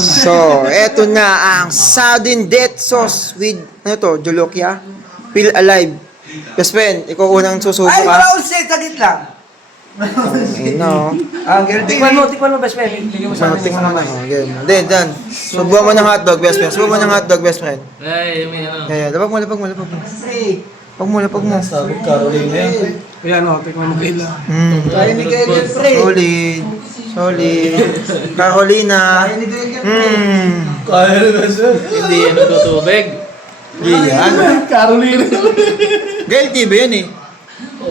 So, eto na ang sudden death sauce with, ano to, Jolokia? Feel alive. Best friend, ikaw unang susubo Ay, ka. wala akong set, sagit lang. Ayun na, oh. Girl, tikman mo, best friend. Bigyan mo sa akin. Tingnan mo na, oh. Ganyan. Hindi, dyan. Subuhan mo ng hotdog, best friend. Subuhan mo ng hotdog, best friend. Ay, may ano. Ayan, lapag mo. Lapag mo. Sabi Carolina yan, pre. Ayan o, tikman mo kaila. Kaya ni Kaya yan, pre. Solid. Carolina. Kaya rin ba siya? Hindi ano to tubig. Yan. Carolina. Gail TV yan eh.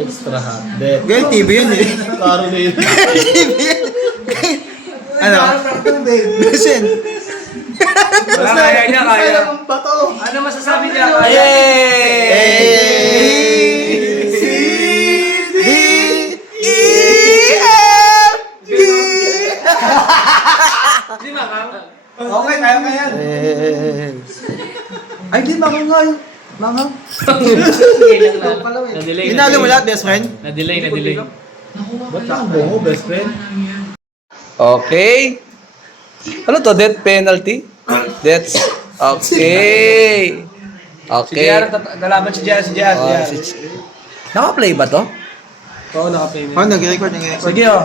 Extra hot. Bet. Gail TV yan eh. Carolina. Ano? Listen. Wala kaya niya, kaya. Ang bato. Ano masasabi niya? Kaya. Di ba, Kang? Okay, kaya. Ay, di makangal. Mangal. Na-delay. Inalo mo lahat, best friend? Na-delay. Ba't ang bungo, best friend? Okay. Ano to? Death penalty? Death. Okay. Si Okay. JR, galaban si JR. Oh, naka-play ba to? Oo, naka-play Oh, nag-record. Sige o,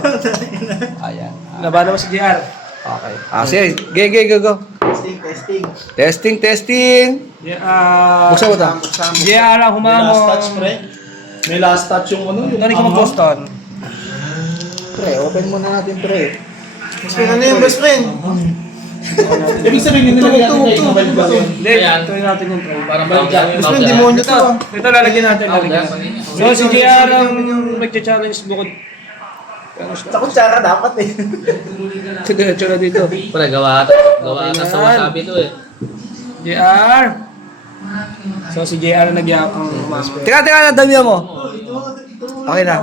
Ayan. labanan mo si JR. Okay. Sige. Go. Testing. Buksan mo to. JR ang May last touch, humamon. pre. May last touch yung ano. Yung Tani ko mag-Boston. Pre, open muna natin, pre. Best friend, ano yung best friend? Ibig sabihin, nilagyan natin kayo. Mobile ba yun? Hindi, tuloy natin yung try. Parang Best friend, demonyo to ah. Ito lalagyan natin. So, si JR ang mag-challenge bukod. Sa kutsara dapat eh. Diretso na dito. Pre, gawa ka sa wasabi to eh. JR! So, si JR ang nagyapang humamon. Teka, damihan mo. Okay na.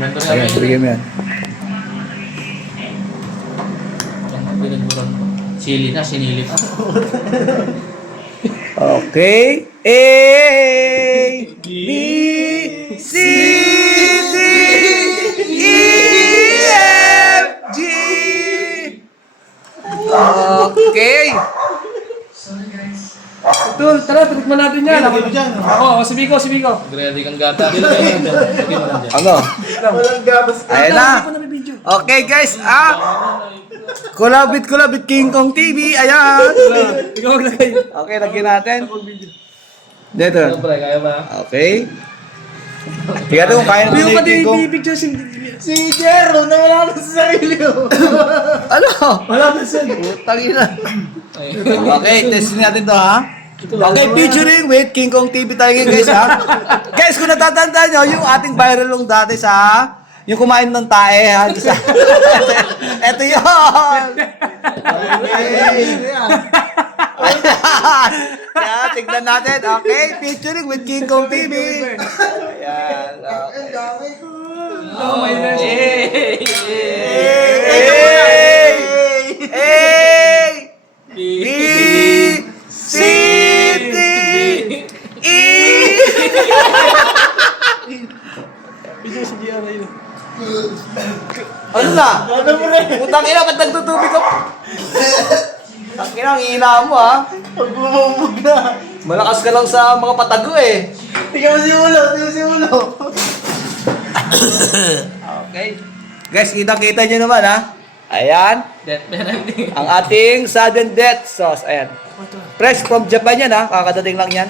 Ganito Sige, rin. bigyan mo yan. Pinagburan ko. Sili na, sinili pa. Okay. A, B, C, D, E, F, G. Okay. Tol, tara, tikman natin yan. Lagyan mo dyan. Ako, si Biko. Ready kang gata. Ano? Walang gabas. Ayan na. Ako na may video. Okay guys, collab with King Kong TV. Ayan. Ikaw maglagay. Okay, lagyan natin. Dito. Pre, kaya ba? Okay. Tingnan natin kung kaya naman Yung ni pati King Kong. yung picture Si Jero, nawala na sa sarili ko. Ano? Wala na siya. Tangina. Okay, testin natin to ha. Okay, featuring with King Kong TV tayo ngayon guys ha. Guys, kung natatandaan nyo, yung ating viral nung dati sa yung kumain ng tae ha. Sa, eto yun. Ayan, tignan natin. Okay, featuring with King Kong TV. Ayan. Oh, my gosh. Hey! B, C, D, E. Video si JR na yun. Ano na? Putang ina, ba't nagtutubig ka? Ang ina, ang ina mo ha. Bumubog na. Malakas ka lang sa mga patago eh. Tingnan mo si ulo. Okay. Guys, kita-kita nyo naman ha. Ayan. Death penalty. Ang ating sudden death sauce. Ayan. Fresh from Japan yan ha. Kakadating lang yan.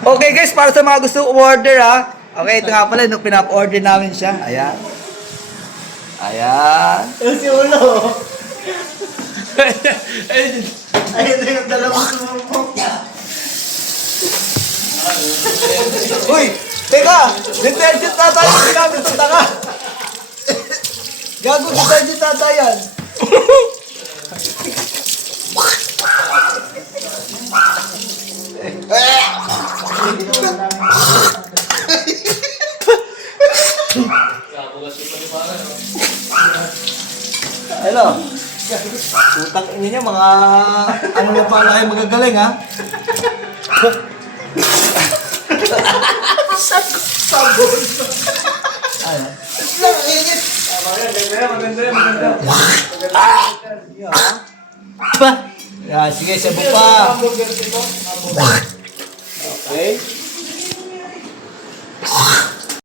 Okay guys, para sa mga gusto order ha. Okay, ito nga pala, nung pinap-order namin siya. Ayan. Si ulo. Ayun na yung dalawang sumubok. Uy! Teka! Detergent tata yung ginamit ng tanga! Gago, detergent tata yan! Hello? Putang ina niya, mga ano na pala kayo magagaling ha? Sabon. Ano? Lang, init. Yan, sige, sabi pa.